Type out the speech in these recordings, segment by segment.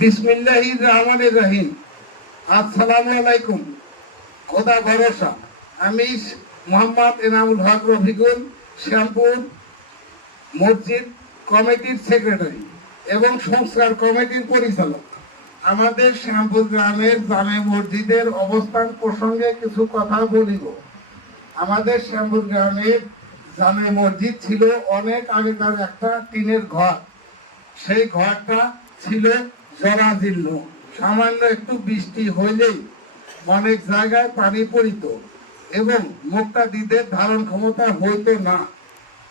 বিসমিল্লাহির রহমানির রহিম। আসসালামু আলাইকুম। খোদা ভরসা। আমি মোহাম্মদ এনামুল হক রফিকুল, শ্যামপুর মসজিদ কমিটির সেক্রেটারি এবং সংস্কার কমিটির পরিচালক। আমাদের শ্যামপুর গ্রামের জামে মসজিদের অবস্থান প্রসঙ্গে কিছু কথা বলিব। আমাদের শ্যামপুর গ্রামের জামে মসজিদ ছিল অনেক আগেকার একটা টিনের ঘর। সেই ঘরটা ছিল জরাজীর্ণ। সামান্য একটু বৃষ্টি হইলেই অনেক জায়গায় পানি পড়িত এবং মুক্তাদিদের ধারণ ক্ষমতা হইত না।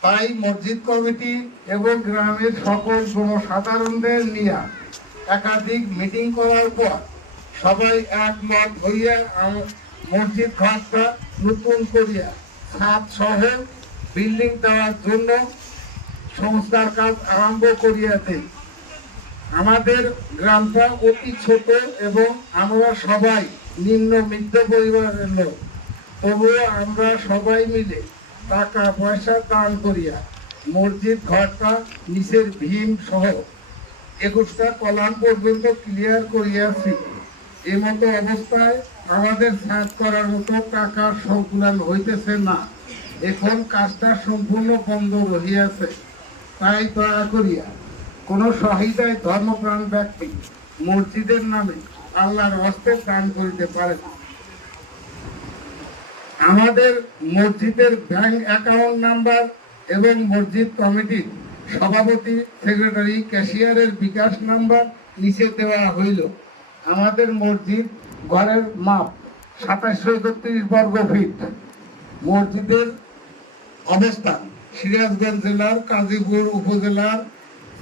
তাই মসজিদ কমিটি এবং গ্রামের সকল জনসাধারণদের নিয়ে একাধিক মিটিং করার পর সবাই একমত হইয়া মসজিদ ঘরটা নতুন করিয়া ছাদ সহ বিল্ডিং দেওয়ার জন্য সংস্কার কাজ আরম্ভ করিয়াছে। আমাদের গ্রামটা অতি ছোট এবং আমরা সবাই নিম্ন মধ্য পরিবারের লোক। তবুও আমরা সবাই মিলে টাকা পয়সা দান করিয়া মসজিদ ঘরটা নিচের ভীম সহ 21টা কলাম পর্যন্ত ক্লিয়ার করিয়াছি। এই মতো অবস্থায় আমাদের ছাদ করার মতো টাকার সংকুলন হইতেছে না। এখন কাজটা সম্পূর্ণ বন্ধ রহিয়াছে। তাই দয়া করিয়া কোন সহিদায় ধর্মপ্রাণ ব্যক্তি মসজিদের নামে আল্লাহর হস্তে দান করিতে পারে। আমাদের মসজিদের ব্যাংক অ্যাকাউন্ট নাম্বার এবং মসজিদ কমিটির সভাপতি, সেক্রেটারি, ক্যাশিয়ারের বিকাশ নাম্বার নিচে দেওয়া হইল। আমাদের মসজিদ ঘরের মাপ 2731 বর্গ ফিট। মসজিদের অবস্থান সিরাজগঞ্জ জেলার কাজীপুর উপজেলার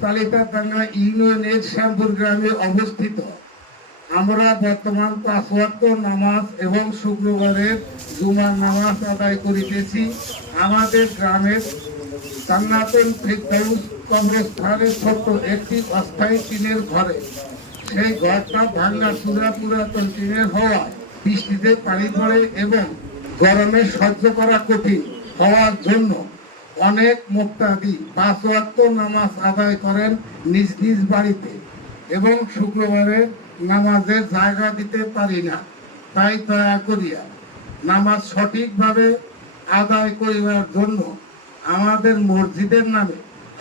তালিকাটাঙ্গা ইউনিয়নের শ্যামপুর গ্রামে অবস্থিত। আমরা বর্তমান 5 ওয়াক্ত নামাজ এবং শুক্রবারের জুমার নামাজ আদায় করিতেছি আমাদের গ্রামের জান্নাতুল ফিরদাউস কবরস্থানের ছোট্ট একটি অস্থায়ী টিনের ঘরে। সেই ঘরটা ভাঙ্গা চূড়া পুরাতন টিনের হওয়ায় বৃষ্টিতে পানি পড়ে এবং গরমে সহ্য করা কঠিন হওয়ার জন্য অনেক মুক্তাদি 5 ওয়াক্ত নামাজ আদায় করেন নিজ নিজ বাড়িতে এবং শুক্রবারের নামাজের জায়গা দিতে পারি না। তাই দয়া করিয়া নামাজ সঠিকভাবে আদায় করিবার জন্য আমাদের মসজিদের নামে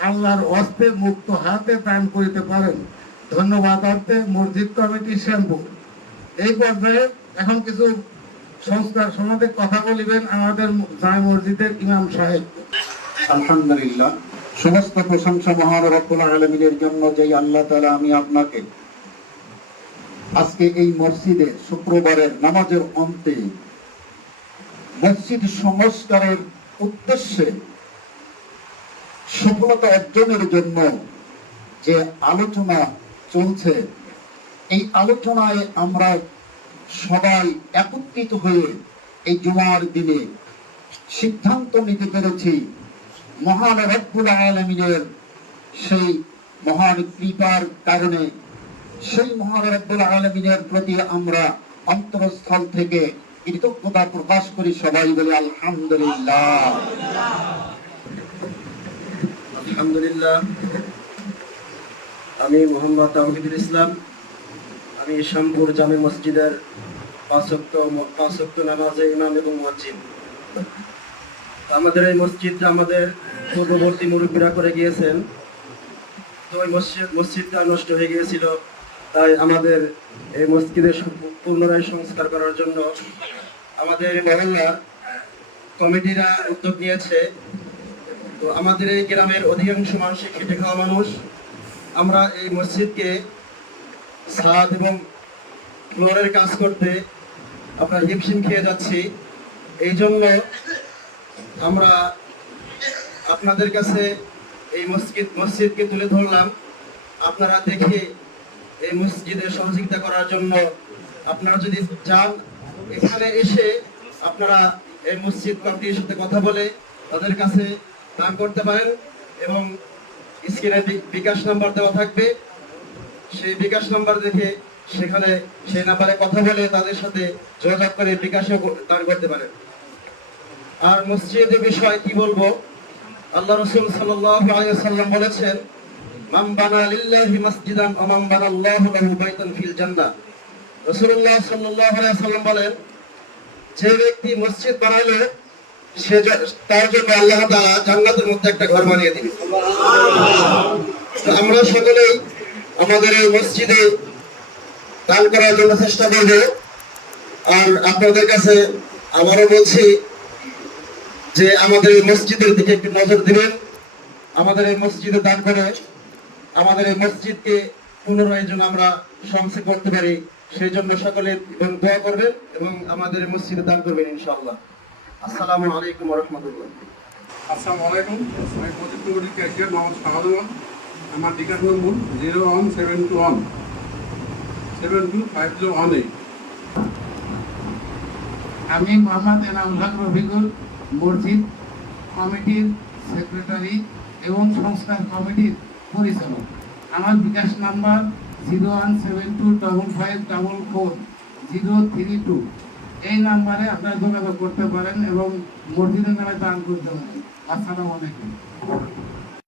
আল্লাহর হস্তে মুক্ত হাতে দান করিতে পারেন। ধন্যবাদ অর্থে মসজিদ কমিটি শ্যামপুর। এই পর্যায়ে এখন কিছু সংস্কার সমাজে কথা বলিবেন আমাদের জামে মসজিদের ইমাম সাহেব। আলহামদুলিল্লাহ, সমস্ত প্রশংসা মহান রব্বুল আলামিনের জন্য, যে আল্লাহ তাআলা আমি আপনাকে আজকে এই মসজিদে শুক্রবারের নামাজের অন্তে মসজিদ সংস্কারের উদ্দেশ্যে সফলতা অর্জনের জন্য যে আলোচনা চলছে, এই আলোচনায় আমরা সবাই একত্রিত হয়ে এই জুমার দিনে সিদ্ধান্ত নিতে পেরেছি মহান রব্বুল আলামিনের সেই মহান কৃপার কারণে। সেই মহান রব্বুল আলামিনের প্রতি আমরা অন্তরস্থল থেকে কৃতজ্ঞতা প্রকাশ করি। সবাই বলে আলহামদুলিল্লাহ। আলহামদুলিল্লাহ। আমি মোহাম্মদ তাওহিদুল ইসলাম। আমি শ্যামপুর জামে মসজিদের 5 ওয়াক্ত নামাজে ইমাম এবং মুয়াজ্জিন। আমাদের এই মসজিদটা আমাদের পূর্ববর্তী মুরব্বীরা করে গিয়েছেন। তো ওই মসজিদটা নষ্ট হয়ে গিয়েছিল, তাই আমাদের এই মসজিদের পুনরায় সংস্কার করার জন্য আমাদের মহল্লা কমিটিরা উদ্যোগ নিয়েছে। তো আমাদের এই গ্রামের অধিকাংশ মানুষ খেটে খাওয়া মানুষ। আমরা এই মসজিদকে ছাদ এবং ফ্লোরের কাজ করতে আপনার হিমশিম খেয়ে যাচ্ছি। এই জন্য আমরা আপনাদের কাছে এই মসজিদকে তুলে ধরলাম। আপনারা দেখে এই মসজিদে সহযোগিতা করার জন্য আপনারা যদি চান, এখানে এসে আপনারা এই মসজিদ কমিটির সাথে কথা বলে তাদের কাছে দান করতে পারেন এবং স্ক্রিনে বিকাশ নাম্বার দেওয়া থাকবে। সেই বিকাশ নাম্বার দেখে সেখানে সেই নাম্বারে কথা বলে তাদের সাথে যোগাযোগ করে বিকাশে দান করতে পারেন। আর মসজিদের বিষয় কি বলবো, আল্লাহ রাসূল সাল্লাল্লাহু আলাইহি ওয়াসাল্লাম বলেছেন, মান বানা লিল্লাহি মাসজিদান ওয়া মান বানা আল্লাহু লাহু বাইতান ফিল জান্নাহ। রাসূলুল্লাহ সাল্লাল্লাহু আলাইহি ওয়াসাল্লাম বলেন, যে ব্যক্তি মসজিদ বানাইলো তার জন্য আল্লাহ তাআলা জান্নাতের মধ্যে একটা ঘর বানিয়ে দিবেন। তো আমরা সকলেই আমাদের এই মসজিদে দান করার জন্য চেষ্টা করব। আর আপনাদের কাছে আবারও বলছি যে আমাদের এই মসজিদের দিকে একটু নজর দিবেন। আমাদের এই মসজিদে দান করে আমাদের এই মসজিদকে পুনরায় যেন আমরা সংস্কার করতে পারি, সেই জন্য সকলে এবং দোয়া করবেন এবং আমাদের এই মসজিদে দান করবেন ইনশাআল্লাহ। আসসালামু আলাইকুম ওয়া রাহমাতুল্লাহ। আসসালামু আলাইকুম, আমি মসজিদ কমিটির ক্যাশিয়ার মোহাম্মদ শাহাদুল। আমার ঠিকানা নম্বর 01721725018। আমি মোহাম্মদ এনামুল হক রফিকুল, মসজিদ কমিটির সেক্রেটারি এবং সংস্কার কমিটির পরিচালক। আমার বিকাশ নাম্বার 01725544032। এই নাম্বারে আপনারা যোগাযোগ করতে পারেন এবং মসজিদের নামে দান করতে পারেন। আসসালামু আলাইকুম।